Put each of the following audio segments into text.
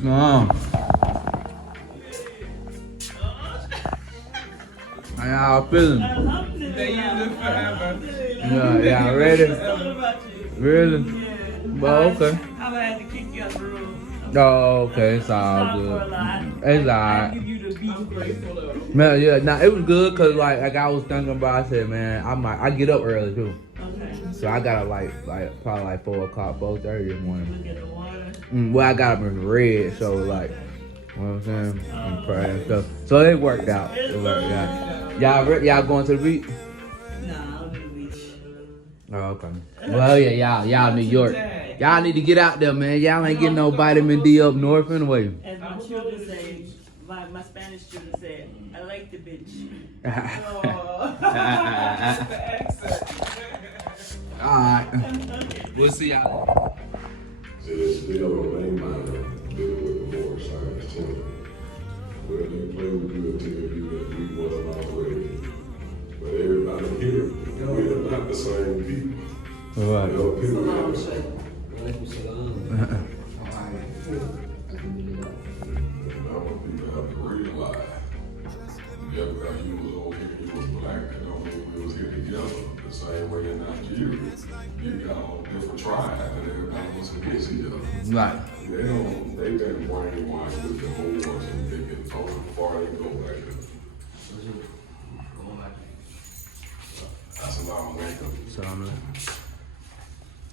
How y'all feeling? Yeah, ready? Really? Well, okay. I would have to kick you out the room. Oh, okay, it's all good. It's alright. Man, yeah, nah, it was good because like I was thinking about. I said, man, I get up early too. Okay. So I got up probably like 4 o'clock, 4:30 in the morning. Look at the water. Well, I got up in red, so like, you know what I'm saying? I'm praying stuff. So it worked out. It worked out. Y'all going to the beach? Nah, I'll do the beach. Oh, okay. Well, yeah, y'all New York. Y'all need to get out there, man. Y'all ain't getting no vitamin D up north anyway. As my children say, my Spanish children say, I like the bitch. Alright. We'll see y'all. It's still a main minor dealing with the more science team. Well, they play with you and tell you that we wasn't already. But everybody here, we're not the same people. Right. You know, people I want people to have to realize, just because you was over here, you was black, that don't mean we was here together. The same way in Nigeria, you got all different tribes, and everybody was against each other. Right. They've been brainwashed with the whole bunch and they've been told before they go back there. That's a lot of makeup. So,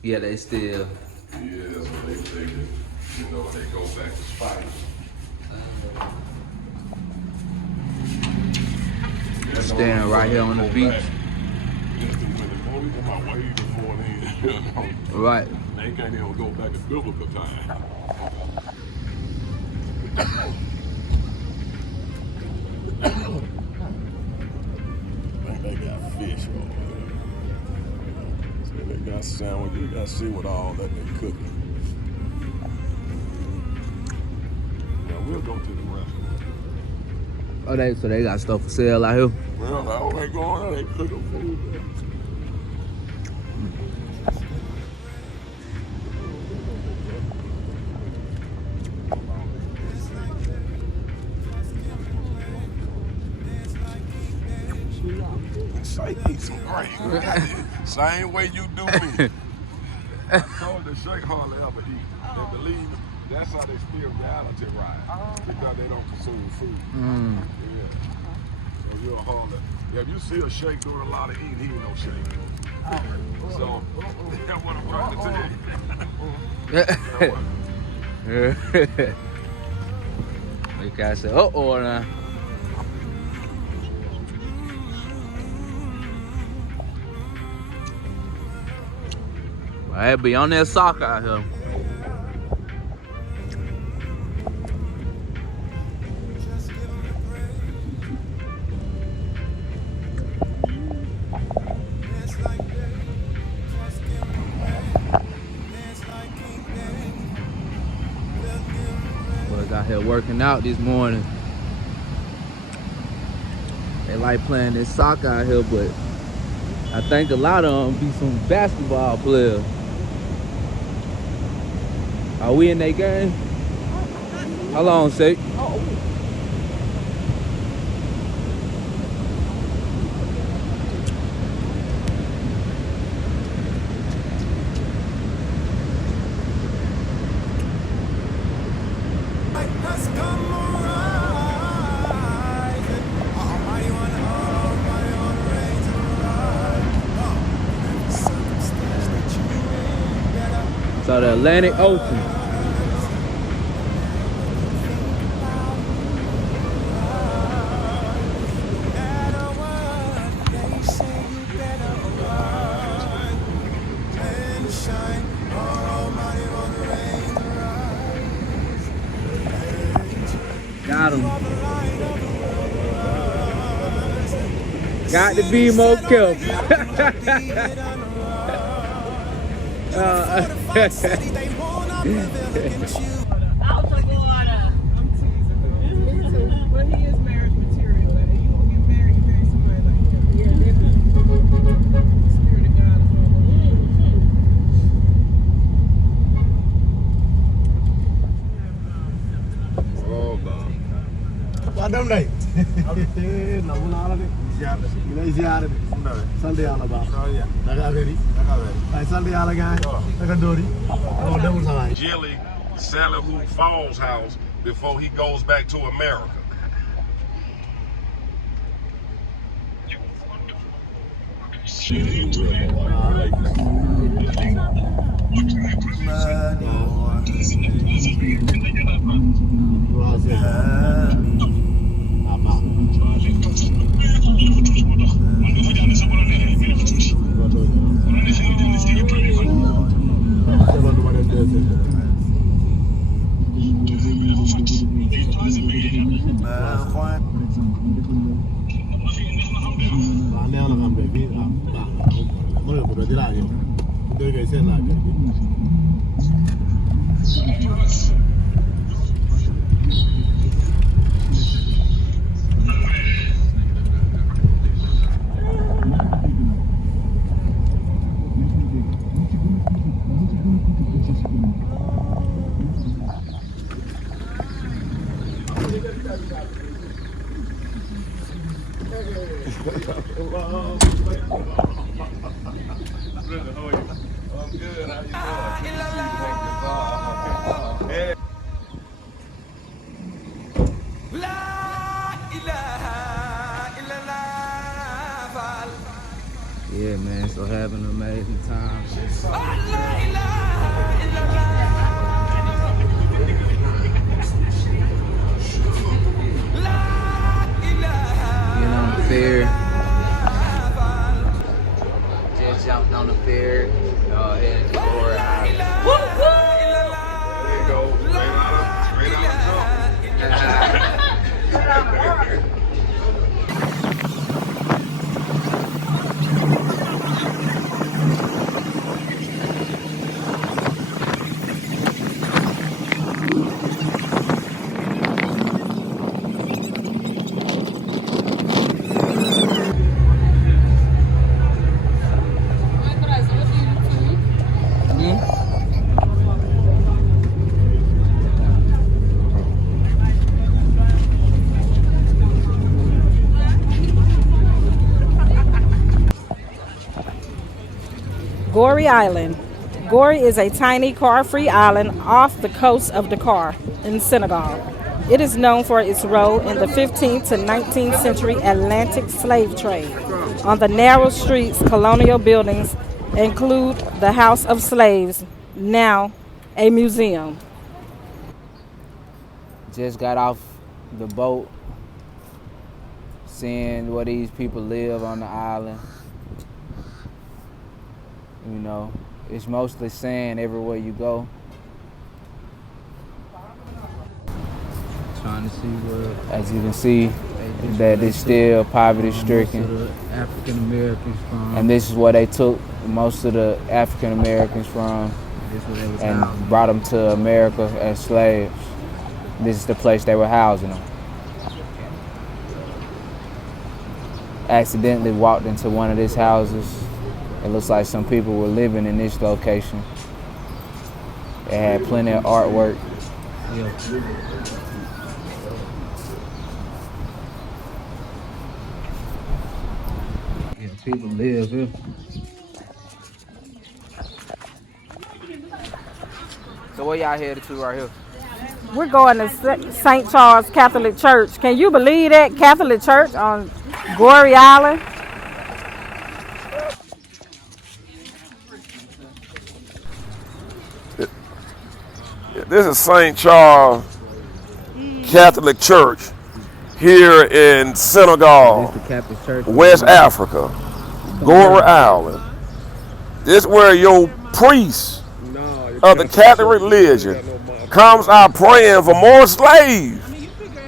yeah, they still. Yeah, that's what they thinking. You know, they go back to spite. Standing right here on the beach. Right. They can't even go back to biblical time. I think they got fish over there. So they got sandwiches. You got to see what all that they cooking. Now we'll go to the restaurant. Oh, so they got stuff for sale out here? Well, how they going? They cooking food there. Shake eat some great. Same way you do me. I told the Shake hardly ever eat. They believe me. That's how they steal reality right. Because they don't consume food. Yeah. So you're hardly. If you see a Shake doing a lot of eating, he ain't no Shake. So that's what I'm trying to tell you. They guys say, uh-oh now. Well, be on that soccer out here. Boys out here working out this morning. They like playing this soccer out here, but I think a lot of them be some basketball players. Are we in that game? How long, Sake? So the Atlantic Ocean. Got him. Got to be more careful. Out of water. I'm teasing though. But he is marriage material. Like, you won't get married, you marry somebody like him. Yeah, definitely. Spirit of God is one of Jilly Sally Who Falls house before he goes back to America. Yeah, man, so having an amazing time. Getting on the fair. Just jumped on the fair. Headed to Goree Island. There you go. Straight out of jump. Goree Island. Goree is a tiny car-free island off the coast of Dakar in Senegal. It is known for its role in the 15th to 19th century Atlantic slave trade. On the narrow streets, colonial buildings include the House of Slaves, now a museum. Just got off the boat, seeing where these people live on the island. You know, it's mostly sand everywhere you go. Trying to see where, as you can see, that it's still poverty stricken. African Americans from. And this is where they took most of the African Americans from and brought them to America as slaves. This is the place they were housing them. Accidentally walked into one of these houses. It looks like some people were living in this location. They had plenty of artwork. Yeah, people live here. So where y'all headed to right here? We're going to St. Charles Catholic Church. Can you believe that? Catholic Church on Goree Island? This is St. Charles Catholic Church here in Senegal, West Africa, Goree Island. This is where your priests of the Catholic religion comes out praying for more slaves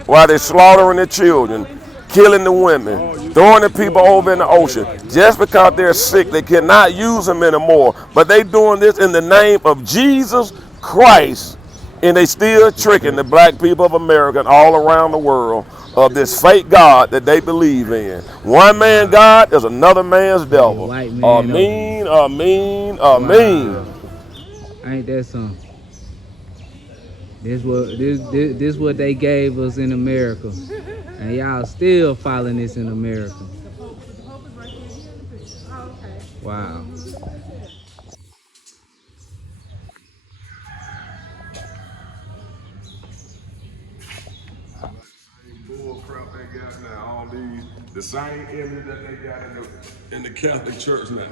while they're slaughtering the children, killing the women, throwing the people over in the ocean. Just because they're sick, they cannot use them anymore. But they doing this in the name of Jesus Christ, and they still tricking the black people of America and all around the world of this fake God that they believe in. One man God is another man's devil. Amen, amen, amen. Ain't that something? This what they gave us in America, and y'all still following this in America. The Pope is right here. He in the picture. Oh, okay. Wow. Bull crap they got now, all these, the same image that they got in the Catholic Church now.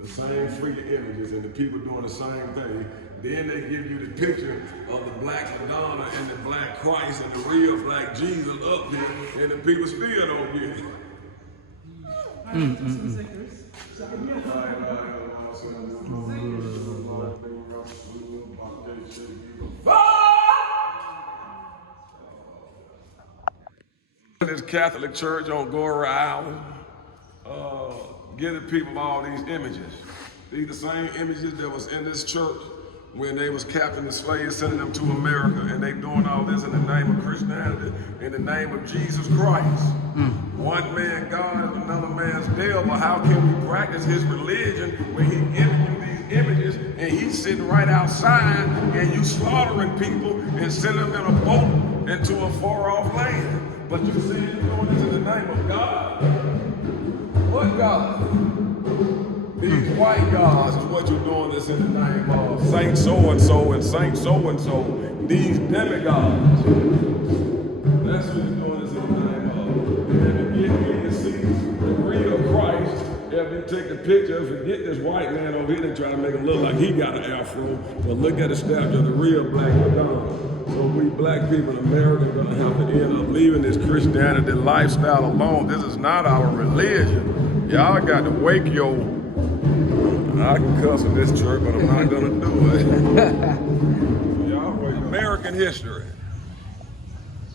The same freaking images and the people doing the same thing. Then they give you the picture of the black Madonna and the black Christ and the real black Jesus up here, and the people still don't get it. This Catholic church on Goree Island, giving people all these images. These the same images that was in this church when they was capturing the slaves, sending them to America, and they doing all this in the name of Christianity, in the name of Jesus Christ. One man God is another man's devil. How can we practice his religion when he giving you these images and he's sitting right outside and you slaughtering people and sending them in a boat into a far-off land? But you say you're doing this in the name of God. What God? These white gods is what you're doing this in the name of Saint so-and-so and Saint so-and-so. These demigods. That's what you're doing this in the name of. And again, you see the real Christ. If you take the picture, forget this white man over here, they try to make him look like he got an afro. But look at the statue of the real black Madonna. So we black people in America are gonna have to end up leaving this Christianity lifestyle alone. This is not our religion. Y'all got to wake your, I can cuss in this church, but I'm not gonna do it. Y'all wake American history.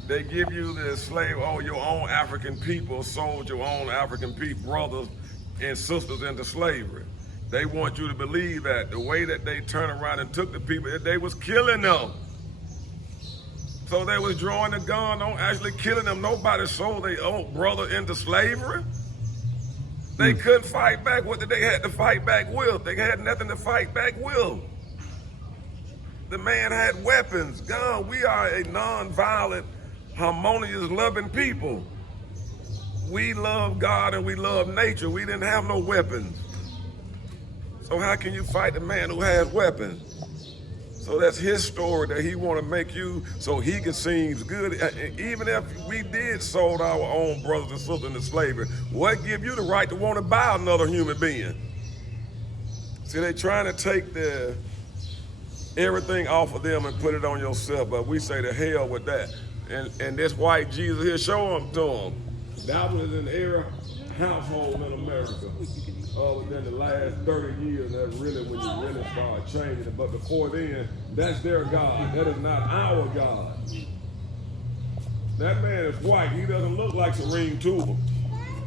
They give you the slave, oh, your own African people sold your own African people, brothers and sisters into slavery. They want you to believe that the way that they turned around and took the people, they was killing them. So they was drawing the gun on actually killing them. Nobody sold their own brother into slavery. They couldn't fight back. What did they have to fight back with? They had nothing to fight back with. The man had weapons, gun. We are a non-violent, harmonious, loving people. We love God and we love nature. We didn't have no weapons. So how can you fight a man who has weapons? So that's his story that he want to make you so he can seem good. Even if we did sold our own brothers and sisters into slavery, what give you the right to want to buy another human being? See, they trying to take everything off of them and put it on yourself, but we say to hell with that. And this white Jesus here, show them to them. That was in every household in America. Within the last 30 years, that's really when you really start changing it. But before then, that's their God. That is not our God. That man is white. He doesn't look like Serene Tuba.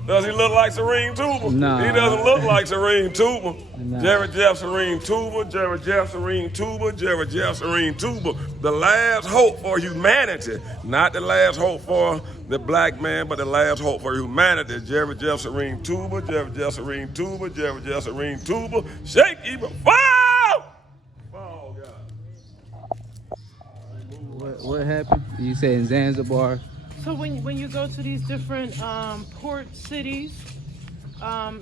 Does he look like Serene Tuba? No. He doesn't look like Serene Tuba. No. Jerry Jeff Serene Tuba, Jerry Jeff Serene Tuba, Jerry Jeff Serene Tuba. The last hope for humanity, not the last hope for the black man, but the last hope for humanity. Jerry Jeff Serene Tuba, Jerry Jeff Serene Tuba, Jerry Jeff Serene Tuba. Shake even fall! Oh, God. What happened? You said in Zanzibar? So when you go to these different port cities,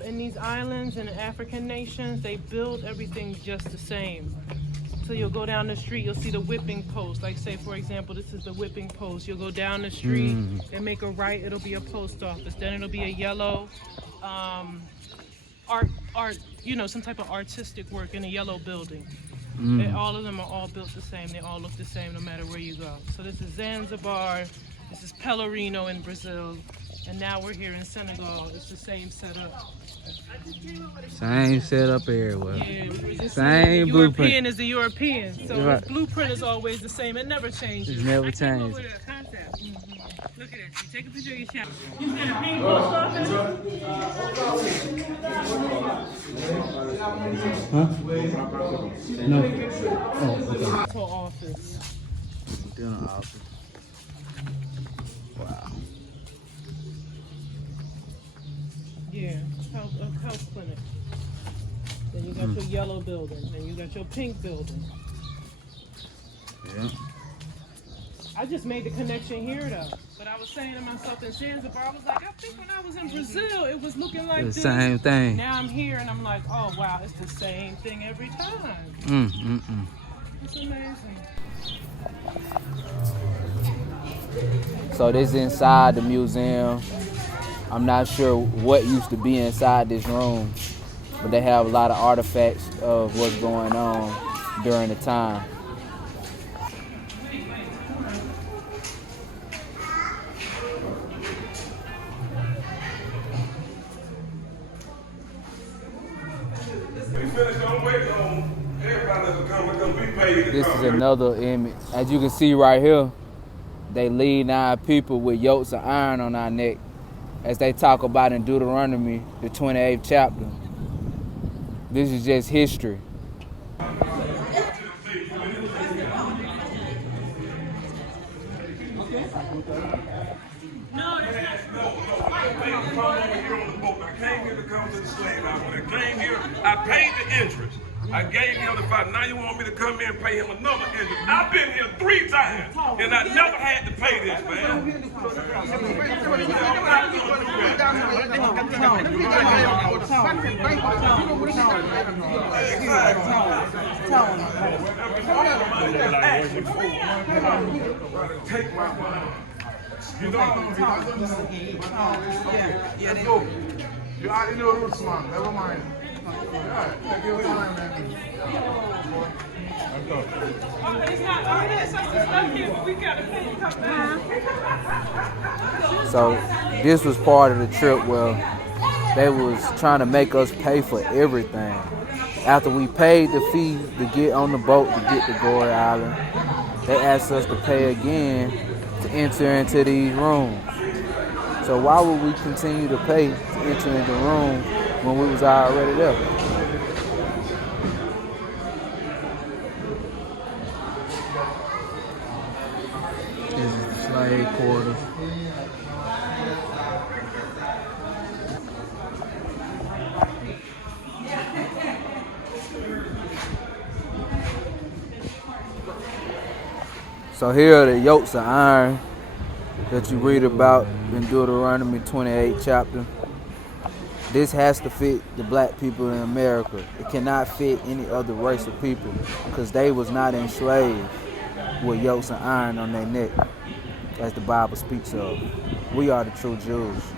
in these islands and African nations, they build everything just the same. So you'll go down the street, you'll see the whipping post. Like say, for example, this is the whipping post. You'll go down the street and make a right, it'll be a post office. Then it'll be a yellow art, some type of artistic work in a yellow building. And all of them are all built the same. They all look the same no matter where you go. So this is Zanzibar, this is Pelourinho in Brazil, and now we're here in Senegal. It's the same setup. Same setup everywhere. Yeah, Same the blueprint. European is the European, so Right. the blueprint is always the same. It never changes. It's never I came up changed. with a concept. Look at it. You take a picture of your shop. You got a pink post office? No. Oh, okay. To office. Dental office. Wow. Yeah, health clinic. Then you got your yellow building, and you got your pink building. Yeah. I just made the connection here though. But I was saying to myself in Zanzibar, I was like, I think when I was in Brazil, it was looking like The this. same thing. Now I'm here and I'm like, oh wow, it's the same thing every time. It's amazing. So this is inside the museum. I'm not sure what used to be inside this room, but they have a lot of artifacts of what's going on during the time. This is another image. As you can see right here, they lead our people with yokes of iron on our neck, as they talk about in Deuteronomy, the 28th chapter. This is just history. I paid the interest. I gave him the $5. Now you want me to come in and pay him another interest? I've been here 3 times, and I never had to pay this, man. Take my money. You know you already know the roots, man. Never mind. Yeah, take your time, man. It's not all that stuff here, but we gotta pay to come back. So this was part of the trip where they was trying to make us pay for everything. After we paid the fee to get on the boat to get to Goree Island, they asked us to pay again to enter into these rooms. So why would we continue to pay to enter into the room when we was already there? This is the slave quarters. So here are the yokes of iron that you read about in Deuteronomy 28th chapter. This has to fit the black people in America. It cannot fit any other race of people because they was not enslaved with yokes of iron on their neck, as the Bible speaks of. We are the true Jews.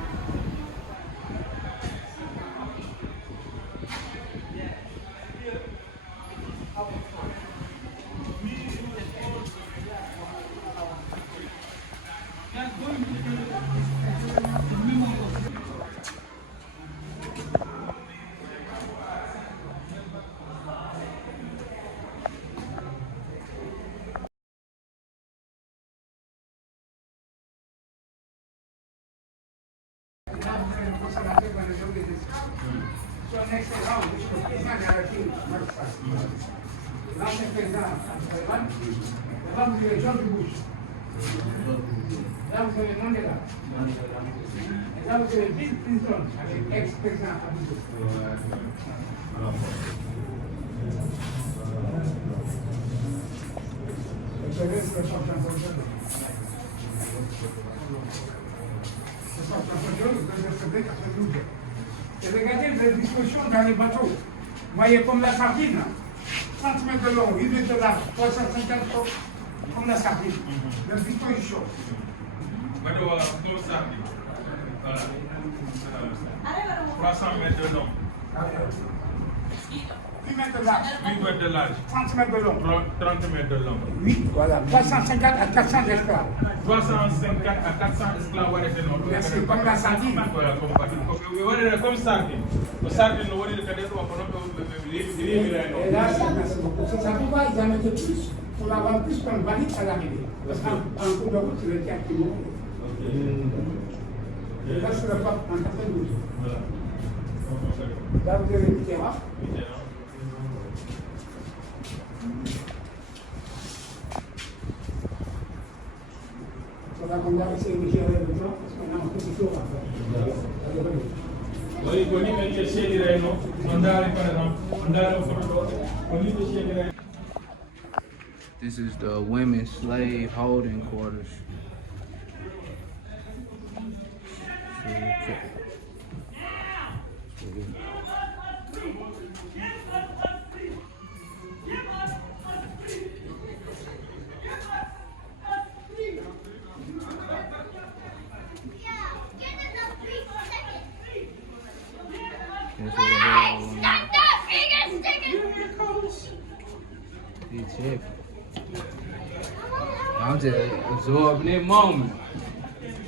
Et regardez les dispositions dans les bateaux. Voyez comme la sardine, 30 mètres de long, 8 mètres de large, 350 comme la sardine. Les dispositions. Bateau, sardine. Voilà. 300 mètres de long. 8 mètres de large. 8 mètres de large. 30 mètres de long. 30 mètres de long. Oui, voilà. 350 à 400 esclaves. 350 à 400 esclaves. Merci, comme la sardine. Voilà, comme sardine. La sardine, on va dire que et là, merci beaucoup. C'est ça pourquoi ils en mettent plus, pour l'avoir plus qu'on valide à l'arrivée. Parce qu'en cours de route, c'est le tiers qui monte. Et là, c'est le pape en 92. Voilà. Là, vous avez Mitterrand. On va essayer de gérer le temps parce qu'on a un petit tour à faire. Oui, on y met chez les réunions. On a par exemple, on a le photo, on y met chez les réunions. This is the women's slave holding quarters. I'm just absorbing that moment.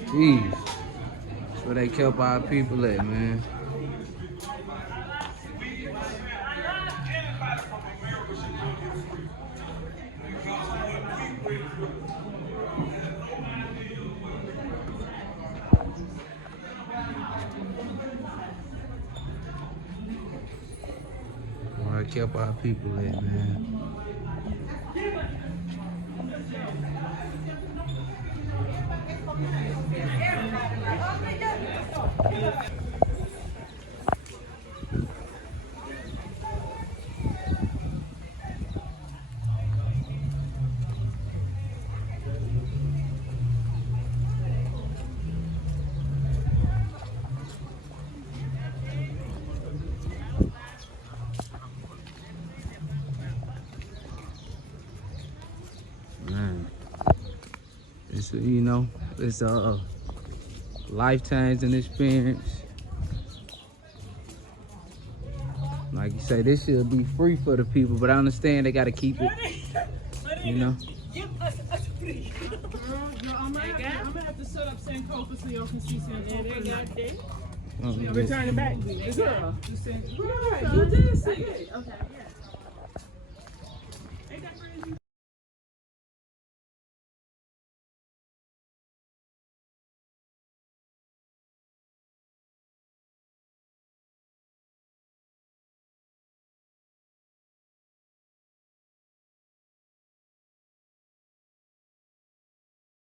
Jeez. That's where they kept our people at, man. Where they kept our people at, man. Man, it's it's a life-changing experience. Like you say, this should be free for the people, but I understand they gotta keep it. You know. I'm gonna have to set up Sankofa so y'all can see Sankofa. Oh, Return it back. The girl. Right, you did say it. Okay, yeah.